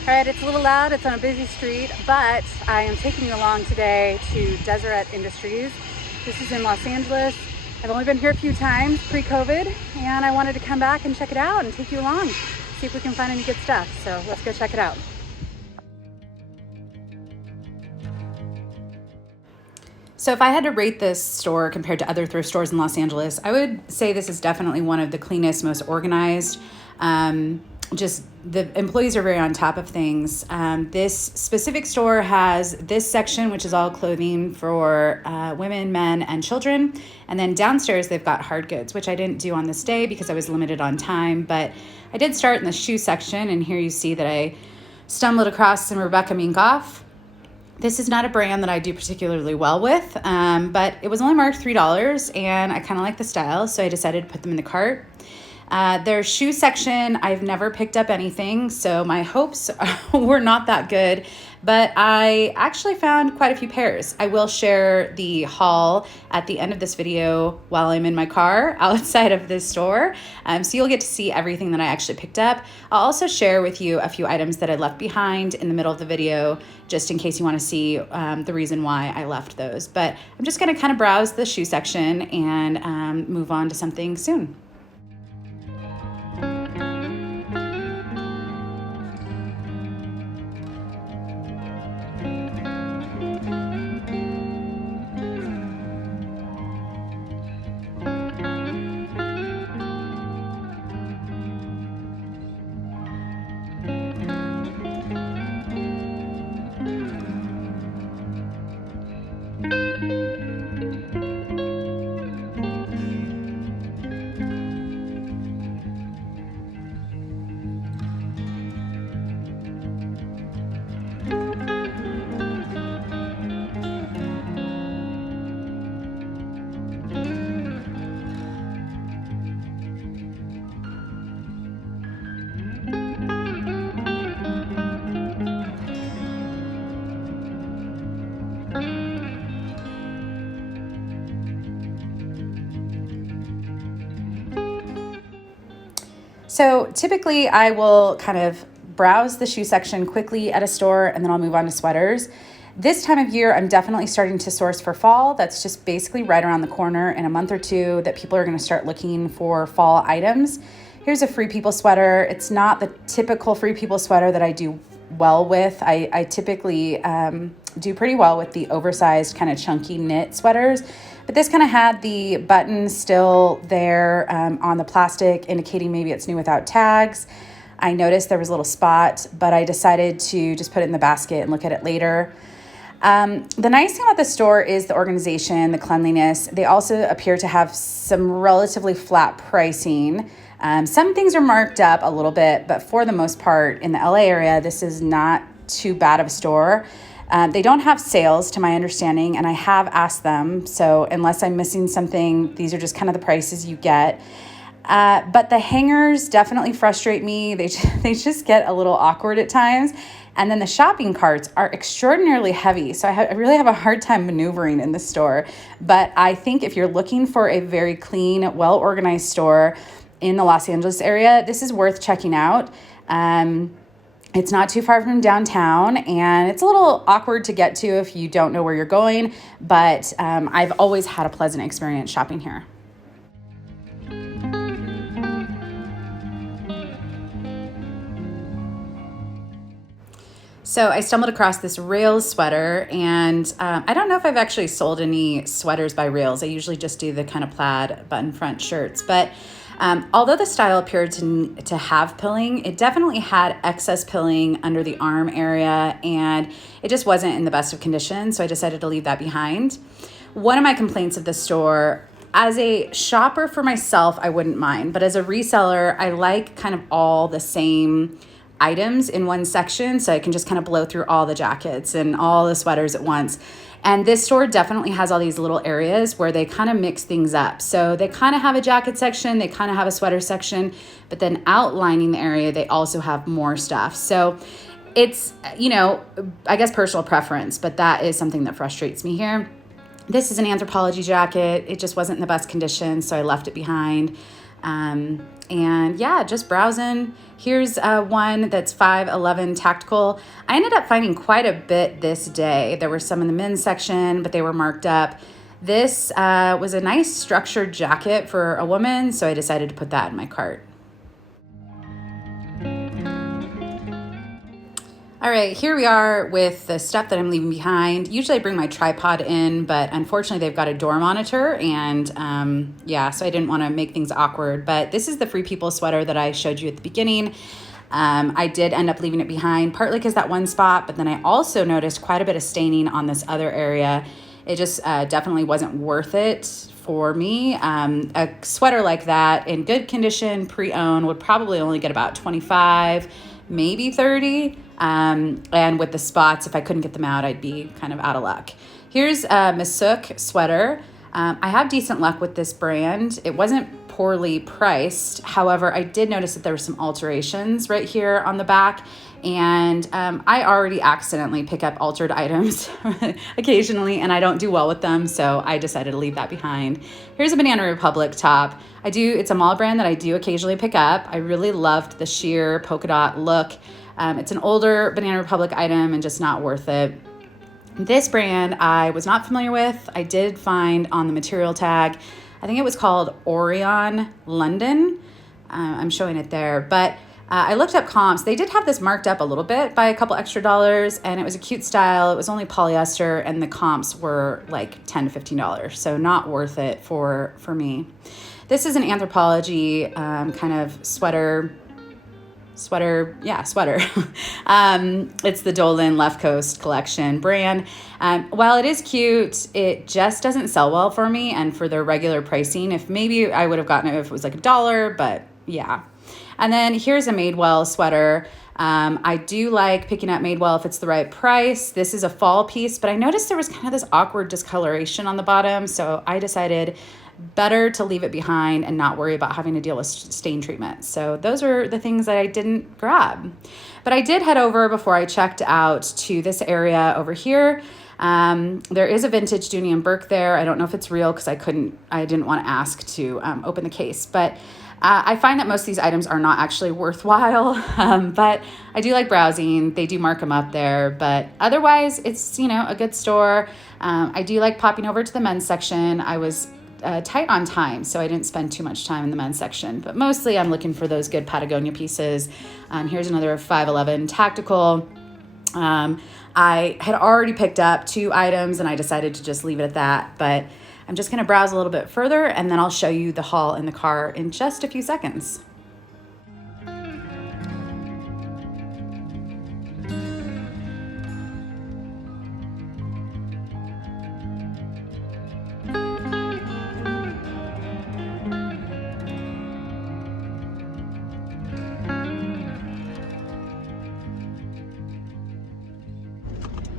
All right, it's a little loud, it's on a busy street, but I am taking you along today to Deseret Industries. This is in Los Angeles. I've only been here a few times pre-COVID, and I wanted to come back and check it out and take you along, see if we can find any good stuff. So let's go check it out. So if I had to rate this store compared to other thrift stores in Los Angeles, I would say this is definitely one of the cleanest, most organized. Just the employees are very on top of things. This specific store has this section, which is all clothing for women, men, and children. And then downstairs, they've got hard goods, which I didn't do on this day because I was limited on time. But I did start in the shoe section, and here you see that I stumbled across some Rebecca Minkoff. This is not a brand that I do particularly well with, but it was only marked $3, and I kind of like the style, so I decided to put them in the cart. Their shoe section, I've never picked up anything, so my hopes were not that good, but I actually found quite a few pairs. I will share the haul at the end of this video while I'm in my car outside of this store, so you'll get to see everything that I actually picked up. I'll also share with you a few items that I left behind in the middle of the video, just in case you want to see the reason why I left those. But I'm just going to kind of browse the shoe section and move on to something soon. So typically I will kind of browse the shoe section quickly at a store, and then I'll move on to sweaters. This time of year, I'm definitely starting to source for fall. That's just basically right around the corner in a month or two that people are going to start looking for fall items. Here's a Free People sweater. It's not the typical Free People sweater that I do well with. I typically do pretty well with the oversized kind of chunky knit sweaters. But this kind of had the buttons still there on the plastic, indicating maybe it's new without tags. I noticed there was a little spot, but I decided to just put it in the basket and look at it later. The nice thing about the store is the organization, the cleanliness. They also appear to have some relatively flat pricing. Some things are marked up a little bit, but for the most part in the LA area, this is not too bad of a store. They don't have sales to my understanding, and I have asked them. So unless I'm missing something, these are just kind of the prices you get. But the hangers definitely frustrate me. They just get a little awkward at times. And then the shopping carts are extraordinarily heavy. So I really have a hard time maneuvering in the store. But I think if you're looking for a very clean, well-organized store in the Los Angeles area, this is worth checking out. It's not too far from downtown, and it's a little awkward to get to if you don't know where you're going, but I've always had a pleasant experience shopping here. So I stumbled across this Rails sweater, and I don't know if I've actually sold any sweaters by Rails. I usually just do the kind of plaid button front shirts, but although the style appeared to have pilling, it definitely had excess pilling under the arm area, and it just wasn't in the best of condition, so I decided to leave that behind. One of my complaints of the store, as a shopper for myself, I wouldn't mind, but as a reseller, I like kind of all the same items in one section, so I can just kind of blow through all the jackets and all the sweaters at once. And this store definitely has all these little areas where they kind of mix things up. So they kind of have a jacket section, they kind of have a sweater section, but then outlining the area, they also have more stuff. So it's, I guess personal preference, but that is something that frustrates me here. This is an Anthropologie jacket. It just wasn't in the best condition, so I left it behind. And yeah, just browsing. Here's one that's 511 tactical. I ended up finding quite a bit this day. There were some in the men's section, but they were marked up. This was a nice structured jacket for a woman, so I decided to put that in my cart. All right, here we are with the stuff that I'm leaving behind. Usually I bring my tripod in, but unfortunately they've got a door monitor, and yeah, so I didn't want to make things awkward. But this is the Free People sweater that I showed you at the beginning. I did end up leaving it behind, partly because that one spot, but then I also noticed quite a bit of staining on this other area. It just definitely wasn't worth it for me. A sweater like that in good condition, pre-owned, would probably only get about 25, maybe 30. And with the spots, if I couldn't get them out, I'd be kind of out of luck. Here's a Masuk sweater. I have decent luck with this brand. It wasn't poorly priced. However, I did notice that there were some alterations right here on the back. And I already accidentally pick up altered items occasionally, and I don't do well with them, so I decided to leave that behind. Here's a Banana Republic top. It's a mall brand that I do occasionally pick up. I really loved the sheer polka dot look. It's an older Banana Republic item and just not worth it. This brand I was not familiar with. I did find on the material tag, I think it was called Orion London. I'm showing it there, but I looked up comps. They did have this marked up a little bit by a couple extra dollars, and it was a cute style. It was only polyester, and the comps were like $10 to $15, so not worth it for me. This is an Anthropology kind of sweater. It's the Dolan Left Coast collection brand. While it is cute, it just doesn't sell well for me and for their regular pricing. If maybe I would have gotten it if it was like $1, but yeah. And then here's a Madewell sweater. I do like picking up Madewell if it's the right price. This is a fall piece, but I noticed there was kind of this awkward discoloration on the bottom, so I decided better to leave it behind and not worry about having to deal with stain treatment. So those are the things that I didn't grab. But I did head over before I checked out to this area over here. There is a vintage Dooney and Burke there. I don't know if it's real because I didn't want to ask to open the case, but I find that most of these items are not actually worthwhile, but I do like browsing. They do mark them up there, but otherwise it's, a good store. I do like popping over to the men's section. I was tight on time, so I didn't spend too much time in the men's section, but mostly I'm looking for those good Patagonia pieces. Here's another 511 tactical. I had already picked up 2 items and I decided to just leave it at that, but I'm just going to browse a little bit further and then I'll show you the haul in the car in just a few seconds.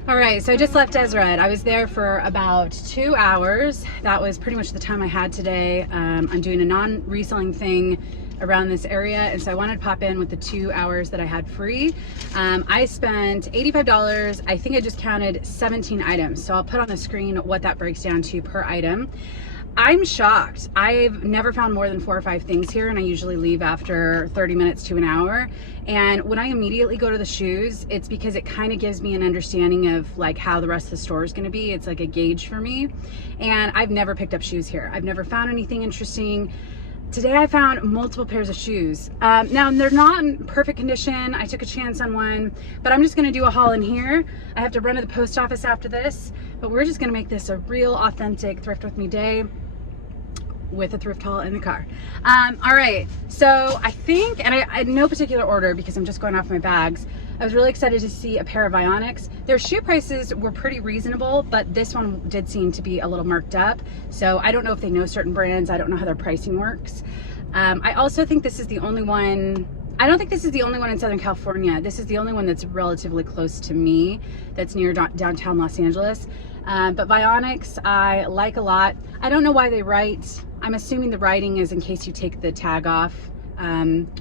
All right, so I just left Deseret. I was there for about 2 hours. That was pretty much the time I had today. I'm doing a non-reselling thing around this area, and so I wanted to pop in with the 2 hours that I had free. I spent $85. I think I just counted 17 items, so I'll put on the screen what that breaks down to per item. I'm shocked. I've never found more than 4 or 5 things here, and I usually leave after 30 minutes to an hour. And when I immediately go to the shoes, it's because it kind of gives me an understanding of like how the rest of the store is going to be. It's like a gauge for me. And I've never picked up shoes here. I've never found anything interesting. Today I found multiple pairs of shoes. Now they're not in perfect condition. I took a chance on one, but I'm just gonna do a haul in here. I have to run to the post office after this, but we're just gonna make this a real authentic Thrift With Me day with a thrift haul in the car. All right, so I think, and I in no particular order because I'm just going off my bags, I was really excited to see a pair of Vionics. Their shoe prices were pretty reasonable, but this one did seem to be a little marked up. So I don't know if they know certain brands. I don't know how their pricing works. I also think this is the only one, I don't think this is the only one in Southern California. This is the only one that's relatively close to me, that's near downtown Los Angeles. But Vionics, I like a lot. I don't know why they write, I'm assuming the writing is in case you take the tag off,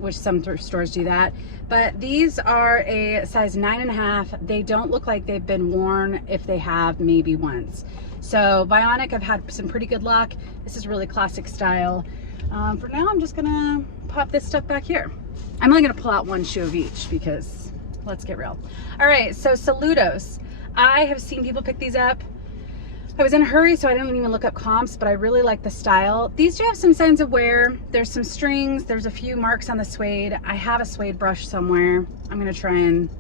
which some thrift stores do that. But these are a size 9.5. They don't look like they've been worn. If they have, maybe once. So Vionic, I've had some pretty good luck. This is really classic style. For now, I'm just gonna pop this stuff back here. I'm only gonna pull out one shoe of each because let's get real. All right, so Saludos. I have seen people pick these up. I was in a hurry, so I didn't even look up comps, but I really like the style. These do have some signs of wear. There's some strings. There's a few marks on the suede. I have a suede brush somewhere. I'm gonna try and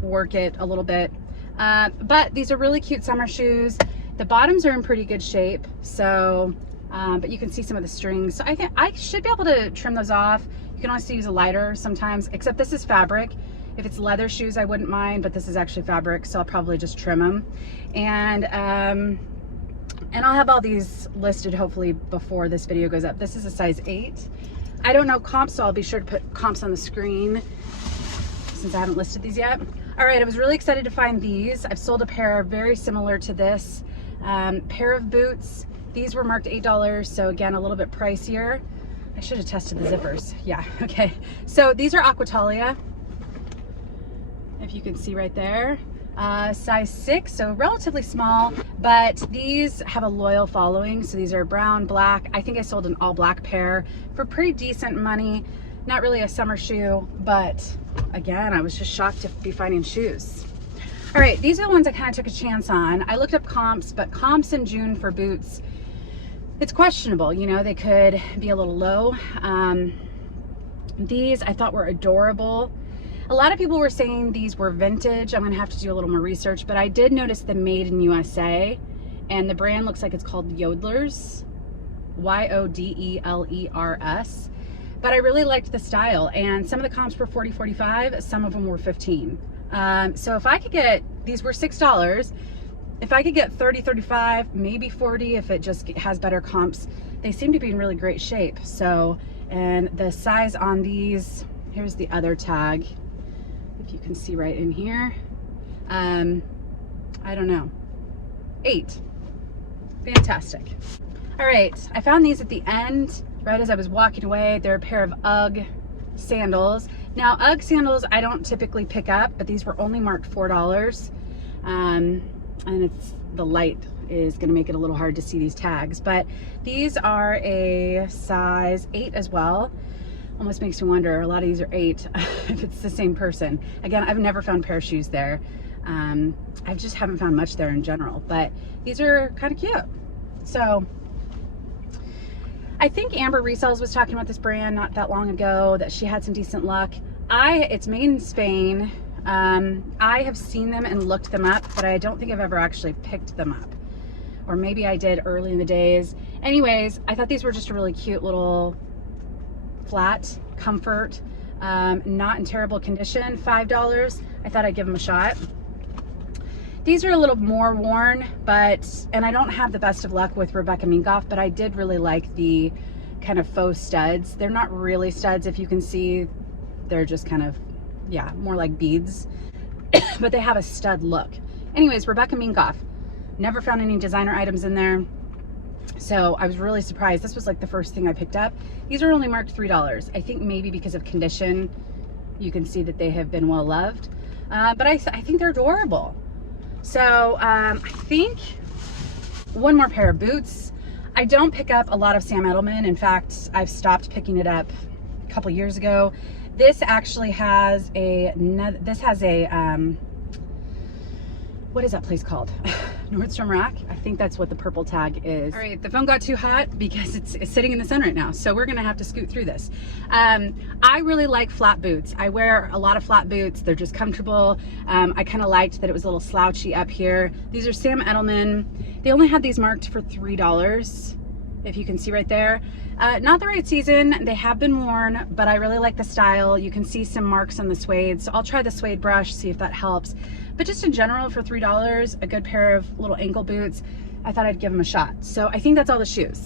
work it a little bit. But these are really cute summer shoes. The bottoms are in pretty good shape, so, but you can see some of the strings. So I think I should be able to trim those off. You can also use a lighter sometimes, except this is fabric. If it's leather shoes, I wouldn't mind, but this is actually fabric, so I'll probably just trim them. And I'll have all these listed hopefully before this video goes up. This is a size 8. I don't know comps, so I'll be sure to put comps on the screen since I haven't listed these yet. All right, I was really excited to find these. I've sold a pair very similar to this. Pair of boots. These were marked $8, so again, a little bit pricier. I should have tested the zippers. Yeah, okay. So these are Aquatalia, if you can see right there. Size 6, so relatively small, but these have a loyal following. So these are brown, black. I think I sold an all black pair for pretty decent money. Not really a summer shoe, but again, I was just shocked to be finding shoes. All right, these are the ones I kind of took a chance on. I looked up comps, but comps in June for boots, it's questionable. You know, they could be a little low. These I thought were adorable. A lot of people were saying these were vintage. I'm gonna have to do a little more research, but I did notice the made in USA, and the brand looks like it's called Yodelers, Y-O-D-E-L-E-R-S. But I really liked the style, and some of the comps were 40, 45, some of them were 15. So if I could get, these were $6, if I could get 30, 35, maybe 40, if it just has better comps, they seem to be in really great shape. So, and the size on these, here's the other tag, if you can see right in here. I don't know, 8. Fantastic. All right, I found these at the end, right as I was walking away. They're a pair of UGG sandals. Now, UGG sandals I don't typically pick up, but these were only marked $4. And it's, the light is gonna make it a little hard to see these tags, but these are a size 8 as well. Almost makes me wonder, a lot of these are 8 if it's the same person. Again, I've never found a pair of shoes there. I just haven't found much there in general, but these are kind of cute. So I think Amber Resells was talking about this brand not that long ago, that she had some decent luck. It's made in Spain. I have seen them and looked them up, but I don't think I've ever actually picked them up. Or maybe I did early in the days. Anyways, I thought these were just a really cute little flat comfort, not in terrible condition. $5. I thought I'd give them a shot. These are a little more worn, and I don't have the best of luck with Rebecca Minkoff, but I did really like the kind of faux studs. They're not really studs, if you can see. They're just kind of, yeah, more like beads, but they have a stud look. Anyways, Rebecca Minkoff. Never found any designer items in there. So I was really surprised. This was like the first thing I picked up. These are only marked $3. I think maybe because of condition, you can see that they have been well loved. But I think they're adorable. So I think one more pair of boots. I don't pick up a lot of Sam Edelman. In fact, I've stopped picking it up a couple years ago. This actually has what is that place called? Nordstrom Rack. I think that's what the purple tag is. All right, the phone got too hot because it's sitting in the sun right now, so we're gonna have to scoot through this. I really like flat boots. I wear a lot of flat boots. They're just comfortable. I kind of liked that it was a little slouchy up here. These are Sam Edelman. They only had these marked for $3, if you can see right there. Not the right season. They have been worn, but I really like the style. You can see some marks on the suede, so I'll try the suede brush, see if that helps. But just in general, for $3, a good pair of little ankle boots, I thought I'd give them a shot. So I think that's all the shoes.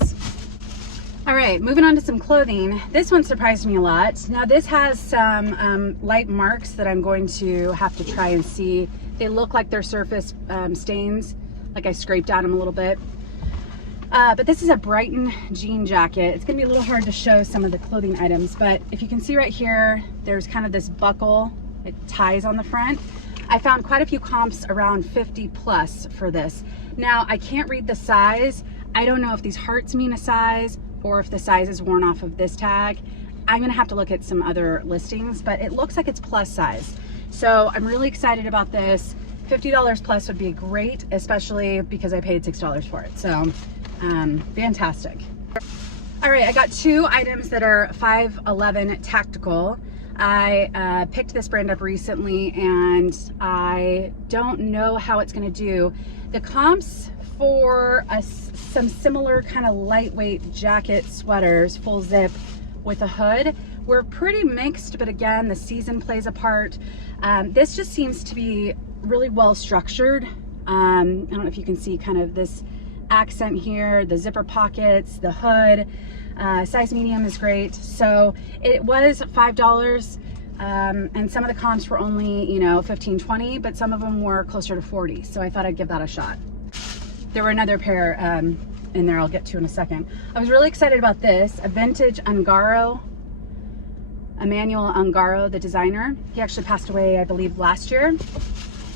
All right, moving on to some clothing. This one surprised me a lot. Now this has some light marks that I'm going to have to try and see. They look like they're surface stains, like I scraped at them a little bit. But this is a Brighton jean jacket. It's gonna be a little hard to show some of the clothing items, but if you can see right here, there's kind of this buckle. It ties on the front. I found quite a few comps around 50 plus for this. Now, I can't read the size. I don't know if these hearts mean a size or if the size is worn off of this tag. I'm gonna have to look at some other listings, but it looks like it's plus size. So I'm really excited about this. $50 plus would be great, especially because I paid $6 for it. So fantastic. All right, I got 2 items that are 511 tactical. I picked this brand up recently and I don't know how it's gonna do. The comps for some similar kind of lightweight jacket sweaters, full zip with a hood, were pretty mixed, but again, the season plays a part. This just seems to be really well structured. I don't know if you can see kind of this accent here, the zipper pockets, the hood. Size medium is great. So it was $5, and some of the comps were only, you know, 15, 20, but some of them were closer to 40. So I thought I'd give that a shot. There were another pair in there I'll get to in a second. I was really excited about this, a vintage Ungaro, Emmanuel Ungaro, the designer. He actually passed away, I believe, last year.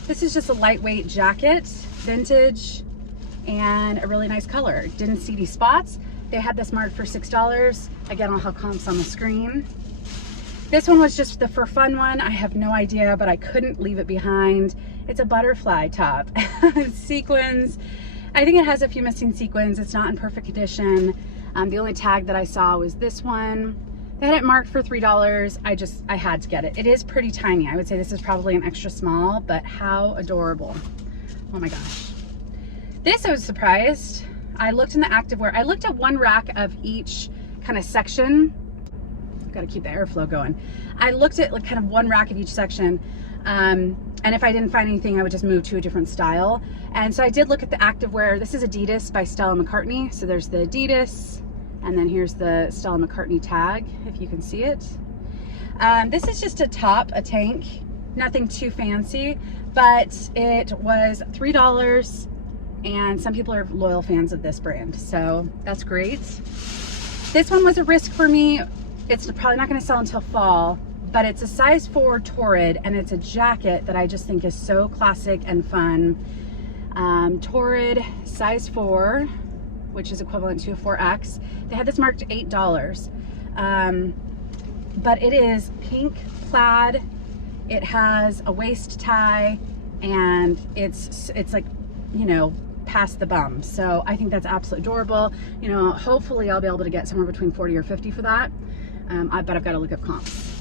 This is just a lightweight jacket, vintage, and a really nice color. Didn't see any spots. They had this marked for $6. Again, I'll have comps on the screen. This one was just the for fun one. I have no idea, but I couldn't leave it behind. It's a butterfly top. Sequins. I think it has a few missing sequins. It's not in perfect condition. The only tag that I saw was this one. They had it marked for $3. I had to get it. It is pretty tiny. I would say this is probably an extra small, but how adorable. Oh my gosh. This, I was surprised. I looked in the activewear. I looked at one rack of each kind of section. Got to keep the airflow going. I looked at like kind of one rack of each section. And if I didn't find anything, I would just move to a different style. And so I did look at the activewear. This is Adidas by Stella McCartney. So there's the Adidas, and then here's the Stella McCartney tag, if you can see it. This is just a top, a tank, nothing too fancy, but it was $3, and some people are loyal fans of this brand, so that's great. This one was a risk for me. It's probably not gonna sell until fall, but it's a size 4 Torrid, and it's a jacket that I just think is so classic and fun. Torrid, size 4, which is equivalent to a 4X. They had this marked $8, but it is pink plaid. It has a waist tie, and it's like, you know, past the bum. So I think that's absolutely adorable. You know, hopefully I'll be able to get somewhere between 40 or 50 for that. But I've got to look up comps.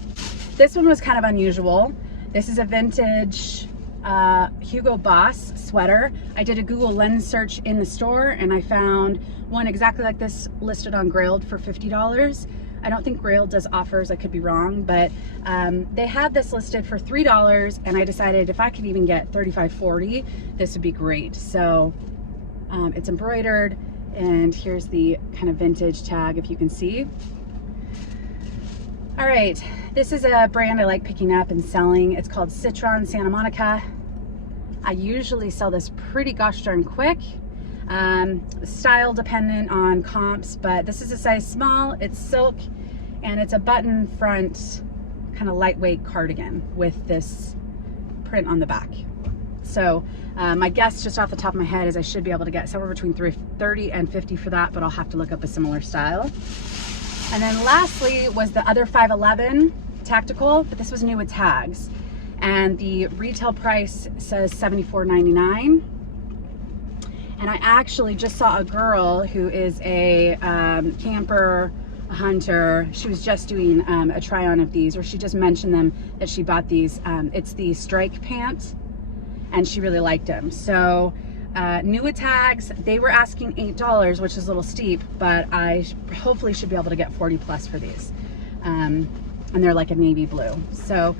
This one was kind of unusual. This is a vintage Hugo Boss sweater. I did a Google Lens search in the store and I found one exactly like this listed on Grailed for $50. I don't think Grailed does offers, I could be wrong, but they had this listed for $3, and I decided if I could even get $35, $40, this would be great. So it's embroidered, and here's the kind of vintage tag, if you can see. All right, this is a brand I like picking up and selling. It's called Citron Santa Monica. I usually sell this pretty gosh darn quick. Style dependent on comps, but this is a size small. It's silk, and it's a button front kind of lightweight cardigan with this print on the back. So my guess just off the top of my head is I should be able to get somewhere between $30 and $50 for that, but I'll have to look up a similar style. And then lastly was the other 511 tactical, but this was new with tags, and the retail price says $74.99. And I actually just saw a girl who is a camper, a hunter. She was just doing a try on of these, or she just mentioned them, that she bought these. It's the strike pant, and she really liked them. So new with tags, they were asking $8, which is a little steep, but I hopefully should be able to get 40 plus for these. And they're like a navy blue. So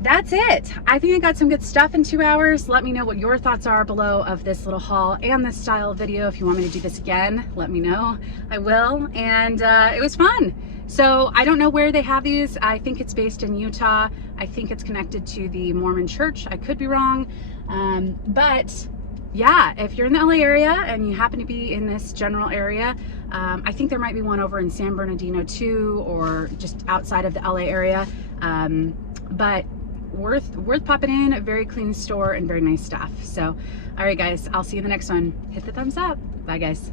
that's it. I think I got some good stuff in 2 hours. Let me know what your thoughts are below of this little haul and this style of video. If you want me to do this again, let me know. I will. And it was fun. So I don't know where they have these. I think it's based in Utah. I think it's connected to the Mormon church. I could be wrong. But yeah, if you're in the LA area and you happen to be in this general area, I think there might be one over in San Bernardino too, or just outside of the LA area. But worth popping in. A very clean store and very nice stuff. So all right guys, I'll see you in the next one. Hit the thumbs up. Bye guys.